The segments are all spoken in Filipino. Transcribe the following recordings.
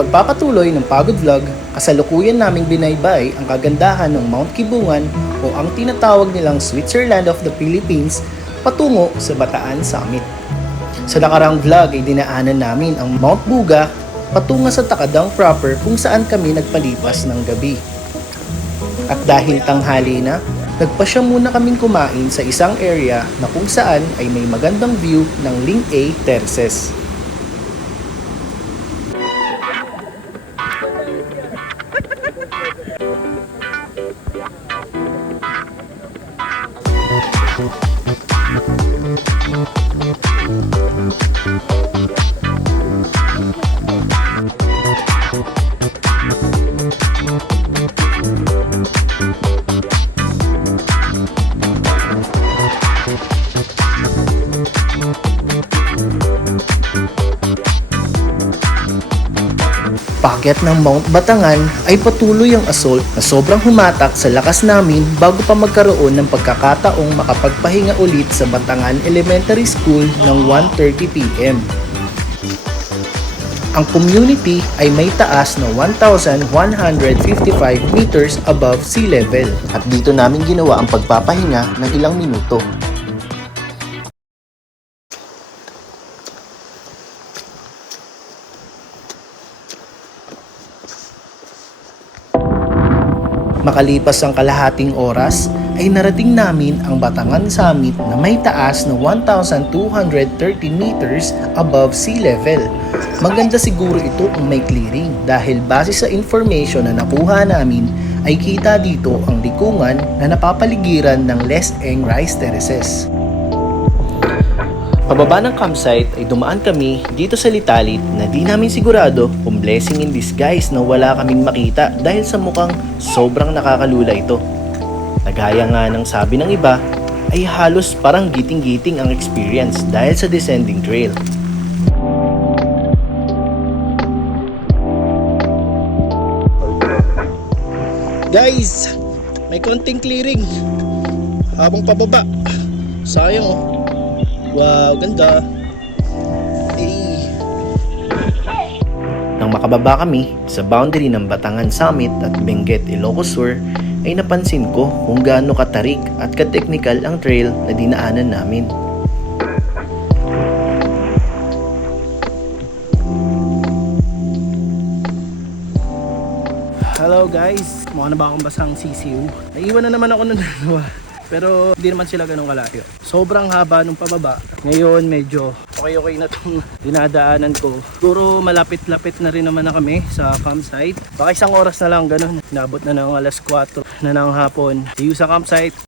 pagpapatuloy ng Pagod Vlog, kasalukuyan naming binaybay ang kagandahan ng Mount Kibungan o ang tinatawag nilang Switzerland of the Philippines patungo sa Bataan Summit. Sa nakaraang vlog ay dinaanan namin ang Mount Buga patungo sa Takadang proper kung saan kami nagpalipas ng gabi. At dahil tanghali na, nagpasya muna kaming kumain sa isang area na kung saan ay may magandang view ng Ling A Terraces. Paakyat ng Mount Batangan ay patuloy ang assault na sobrang humatak sa lakas namin bago pa magkaroon ng pagkakataong makapagpahinga ulit sa Batangan Elementary School ng 1:30 p.m. Ang community ay may taas na 1,155 meters above sea level at dito namin ginawa ang pagpapahinga ng ilang minuto. Makalipas ang kalahating oras, ay narating namin ang Batangan Summit na may taas na 1,230 meters above sea level. Maganda siguro ito kung may clearing dahil base sa information na nakuha namin ay kita dito ang likungan na napapaligiran ng Les Eng Rice Terraces. Pababa ng campsite ay dumaan kami dito sa Litalit na di namin sigurado kung blessing in disguise na wala kaming makita dahil sa mukhang sobrang nakakalula ito. Nagaya nga ng sabi ng iba ay halos parang giting-giting ang experience dahil sa descending trail. Guys, may konting clearing habang pababa. Sayang oh. Wow, ganda. Hey. Nang makababa kami sa boundary ng Batangan Summit at Benguet, Ilocos Sur, ay napansin ko kung gaano katarik at ka-technical ang trail na dinaanan namin. Hello guys, mukha na ba akong basang sisiw? Naiwan na naman ako ng dalawa. Pero hindi naman sila ganun kalayo. Sobrang haba nung pababa. Ngayon medyo okay na itong dinadaanan ko. Siguro malapit-lapit na rin naman na kami sa campsite. Baka isang oras na lang ganun. Nabot na ng alas 4 na ng hapon. Diyo sa campsite.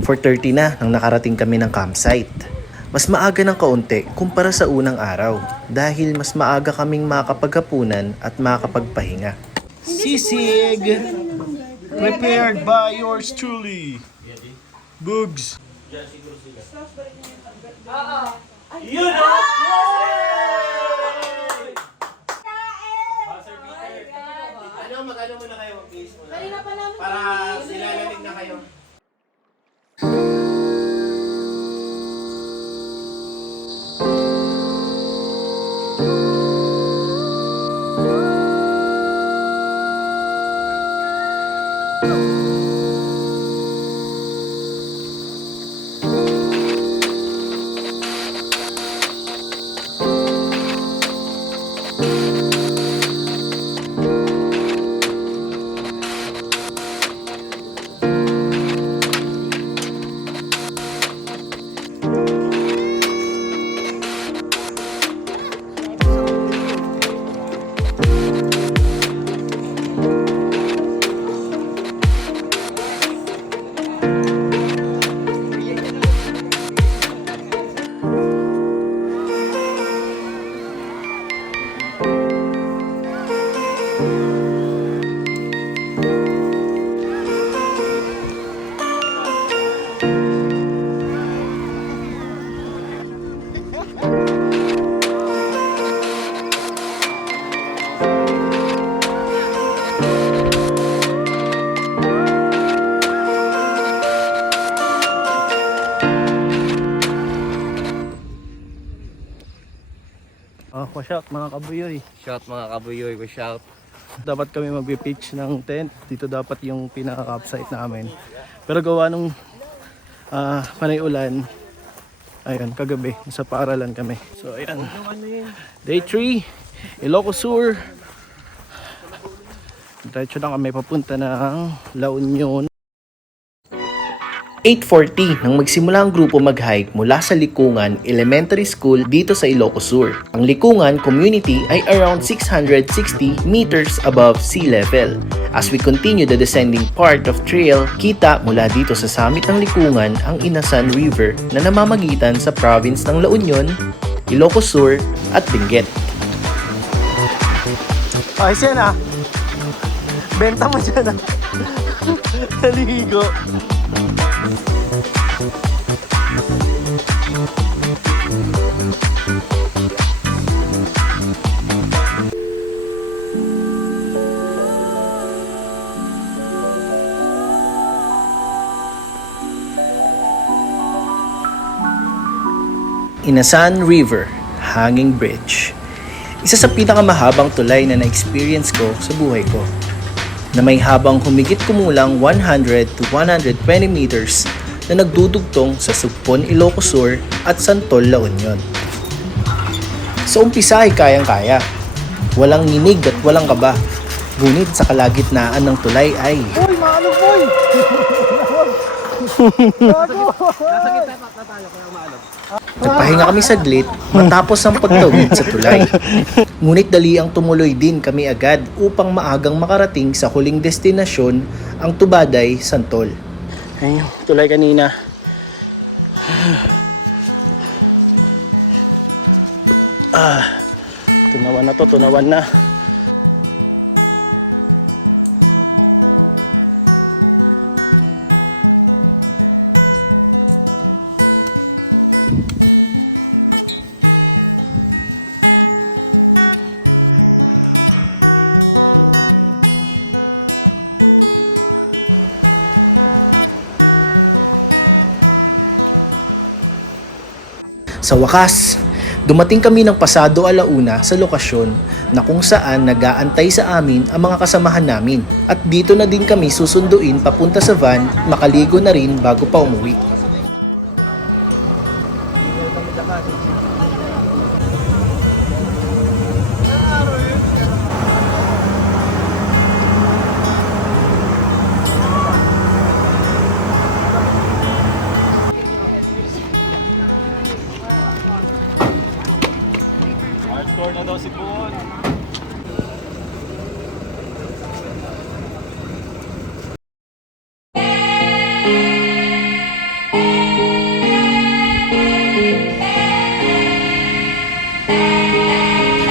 4:30 na nang nakarating kami ng campsite. Mas maaga ng kaunti kumpara sa unang araw dahil mas maaga kaming makakapaghapunan at makakapagpahinga. Sisig! Prepared by yours truly, Bugs! Yun! Mag-ano muna kayo, mag-please muna. Para silalamig na kayo. Shout mga kabuyoy. Shout mga kabuyoy ko, shout. Dapat kami mag-pitch ng tent. Dito dapat yung pinaka-campsite namin. Pero gawa nung panay ulan, ayun, kagabi, sa paaralan kami. So ayan, day 3, Ilocos Sur. Diretso na kami papunta ng La Union. 8:40 nang magsimula ang grupo mag-hike mula sa Likungan Elementary School dito sa Ilocos Sur. Ang Likungan community ay around 660 meters above sea level. As we continue the descending part of trail, kita mula dito sa summit ng Likungan ang Inasan River na namamagitan sa province ng La Union, Ilocos Sur at Benguet. Ayos yan ah! Benta mo dyan ah! Naligo! Inasan River Hanging Bridge. Isa sa pinakamahabang tulay na na-experience ko sa buhay ko, na may habang humigit kumulang 100 to 120 meters na nagdudugtong sa Sugpon, Ilocos Sur at Santol, La Union. Sa umpisa ay kayang-kaya. Walang nginig at walang kaba. Ngunit sa kalagitnaan ng tulay ay... Uy! Maalog, boy! Nagpahinga kami saglit matapos ang pagtawid sa tulay. Ngunit dali ang tumuloy din kami agad upang maagang makarating sa huling destinasyon, ang Tubaday, Santol. Ayun yung tulay kanina. Tunawan na to, tunawan na. Sa wakas, dumating kami ng pasado alauna sa lokasyon na kung saan nag-aantay sa amin ang mga kasamahan namin. At dito na din kami susunduin papunta sa van, makaligo na rin bago pa umuwi. Hardcore na daw si Bon.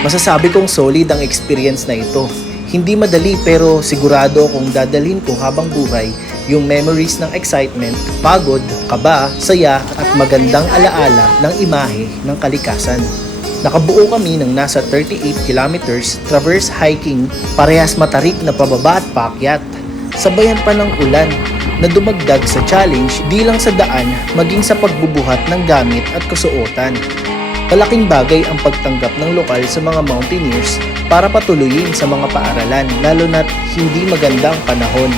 Masasabi kong solid ang experience na ito. Hindi madali pero sigurado kung dadalhin ko habang buhay yung memories ng excitement, pagod, kaba, saya at magandang alaala ng imahe ng kalikasan. Nakabuo kami ng nasa 38 kilometers traverse hiking, parehas matarik na pababa at paakyat. Sabayan pa ng ulan na dumagdag sa challenge di lang sa daan maging sa pagbubuhat ng gamit at kasuotan. Malaking bagay ang pagtanggap ng lokal sa mga mountaineers para patuloyin sa mga paaralan lalo na't hindi magandang panahon.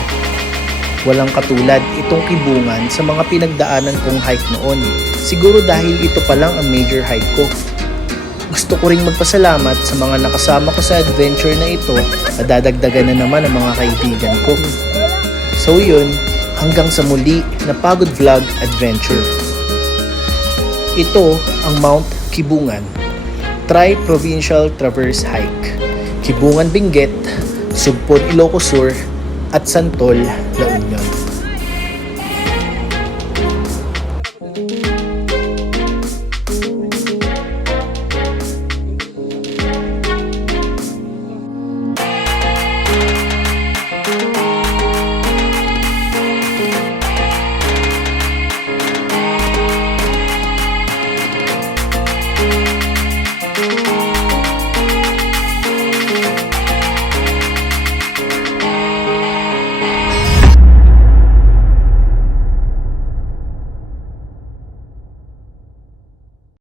Walang katulad itong kibungan sa mga pinagdaanan kong hike noon. Siguro dahil ito pa lang ang major hike ko. Gusto ko ring magpasalamat sa mga nakasama ko sa adventure na ito na dadagdagan na naman ang mga kaibigan ko. So yun, hanggang sa muli na Pagod Vlog Adventure. Ito ang Mount Kibungan, Tri-Provincial Traverse Hike, Kibungan Benguet, Sugpon, Ilocos Sur at Santol, La Union.